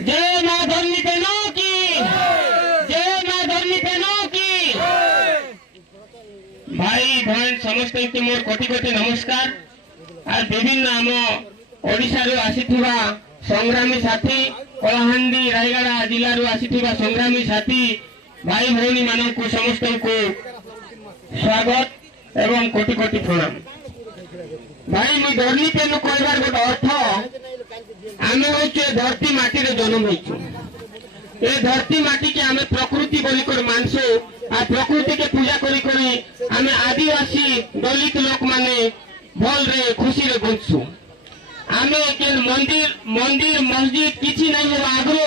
जय मां धरनी बहनों की, जय मां धरनी बहनों की। भाई बहन समस्त के मोर कोटि कोटि नमस्कार। आज विभिन्न आम ओडिशारू आसीथिबा संग्रामी साथी कलाहांडी रायगड़ा जिल्लारू आसीथिबा संग्रामी साथी भाई भौणी मानकु समस्त को स्वागत एवं कोटि कोटि प्रणाम। भाई मुझे धरनी पेन कहबार गोटे अर्थ आम हूँ धरती माटी रे जन्म हो धरती माटी के आम प्रकृति बोलिकर मानसु आ प्रकृति के पूजा करी आम आदिवासी दलित लोक माने भल रे खुशी रे बंचु आम के मंदिर मंदिर मस्जिद किसी नहीं हो आगु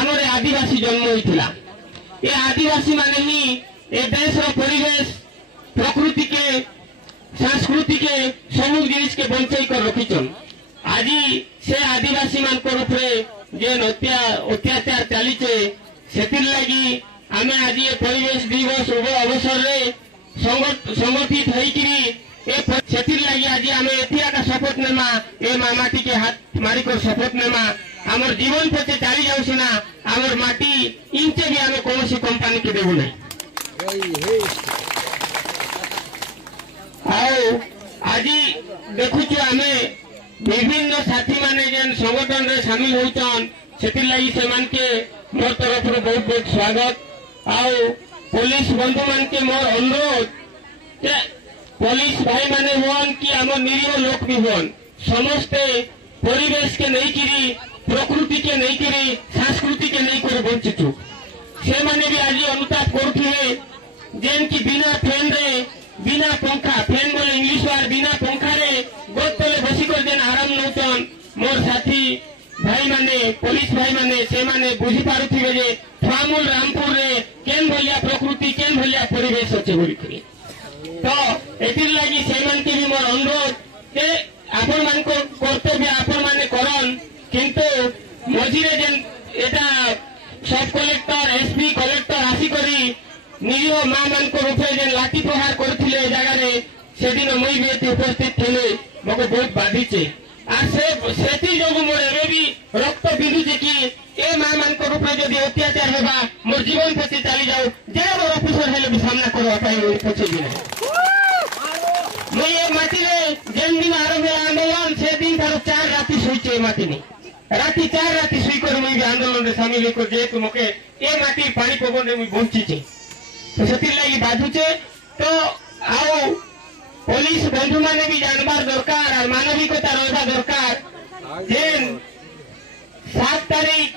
आमर आदिवासी जन्म होता ये आदिवासी माने ही ए देश रो परिवेश प्रकृति के संस्कृति के सब जिनिस के बंचाई कर रखीचन। आज से आदिवासी मान जेन अत्याचार चलीचे से लगी आम आज ये परिवेश दिवस शुभ अवसर रे संगठित होती लगी आज आम एथिया शपथ नेमा ए माटी के हाथ मारिक शपथ नेमा आमर जीवन प्रति चली जाऊ सीना आमर माटी इंचे भी आम कौन कंपानी के देवु नहीं। आज देखुचु आम विभिन्न साथी माने जेन संगठन रे शामिल होचन सेतिर लगी से मान के मोर तरफ रो बहुत बहुत स्वागत। आउ पुलिस बंधु मान के मोर अनुरोध के पुलिस भाई माने होन कि आम निरीह लोक भी होन समस्ते परिवेश के नहीं करी प्रकृति के नहीं करी संस्कृति के नहीं कर बंचितु से माने भी आज अनुताप करुथिले जेन की बिना फैन रे बिना पंखा फैन बोले इंग्लिश वार बिना पंखा रे गोद तले बसी कर जेन आराम नौचन मोर साथी भाई माने पुलिस भाई माने से माने बुझी पारुथिबे जे फामुल रामपुर रे केन भलिया प्रकृति केन भलिया परिवेश अछि बोली करी तो एतिर लागि से मान के भी मोर अनुरोध के आपन मान को कर्तव्य आपन माने करन किंतु मझिरे जेन एटा सब कलेक्टर एसपी कलेक्टर आसी करी निरीह माँ मान को रूपे जेन लाठी प्रहार करथिले जगह रे सेदिन मुई भी उपस्थित थिले मको बहुत बाधिचे आ सेति जोगु मोर एबे भी रक्त बिंदुचे कि ए माँ मान को रूपे जदि अत्याचार हेबा मोर जीवन प्रति चली जाऊ जे मोर ऑफिसर हेले भी सामना करवा पाई पछे दिन मुई ए माटी रे जेन दिन आरंभ आंदोलन से दिन थारो 4 राति सुइचे माटी नि राति 4 राति सुई कर मुई भी आंदोलन रे शामिल हो जे तु मके ए माटी पानी पवन रे मुई बंचिचे तो सेतिर लगी बाधुचे तो आओ पुलिस बंधु माने भी जानबार दरकार और मानविकता रहा दरकार जेन 7 तारीख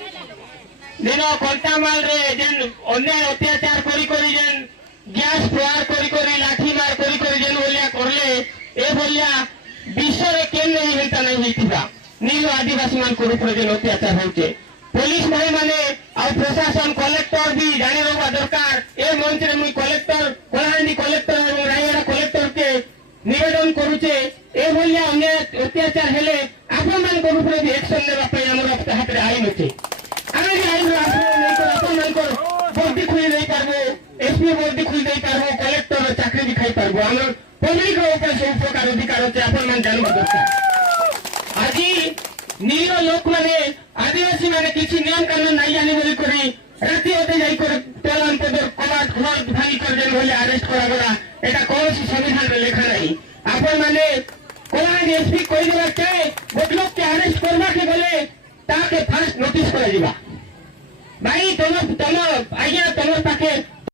दिन कंटामाल रे जेन अन्याय अत्याचार करी करी जेन गैस प्रहार करी करी लाठी मार करी करी जेन बोलिया करले ए बोलिया विश्व रे केन नहीं हेता नहीं हितिबा नील आदिवासी मान को ऊपर जेन अत्याचार होचे पुलिस भाई माने और प्रशासन कलेक्टर भी जाने रहा दरकार ए मंच रे मुई कलेक्टर कलाहांडी कलेक्टर और रायगड़ा कलेक्टर के निवेदन करूचे ए भलिया अन्याय अत्याचार हेले आपन मान को ऊपर भी एक्शन लेबा पई हमर हाथ रे आईन अछि आमे भी आईन नहीं तो आपन मान को बॉडी खुली नहीं पारबो एसपी बॉडी खुली नहीं पारबो कलेक्टर चाकरी भी खाई पारबो हमर पब्लिक रो ऊपर सब प्रकार अधिकार अछि आपन मान जानबा दरकार। आज निरीह लोक माने आदिवासी माने किसी नियम कानून नहीं जानी बोली करी राति होते जाई कर पेलान पदर कबाट घर भांगी कर जेन बोले अरेस्ट करा गला एटा कौन सी संविधान रे लिखा नहीं आपन माने कोलाहांडी एसपी कोई दिला के गोटलोक के अरेस्ट करबा के बोले ताके फास्ट नोटिस करा जिबा भाई तुम आज्ञा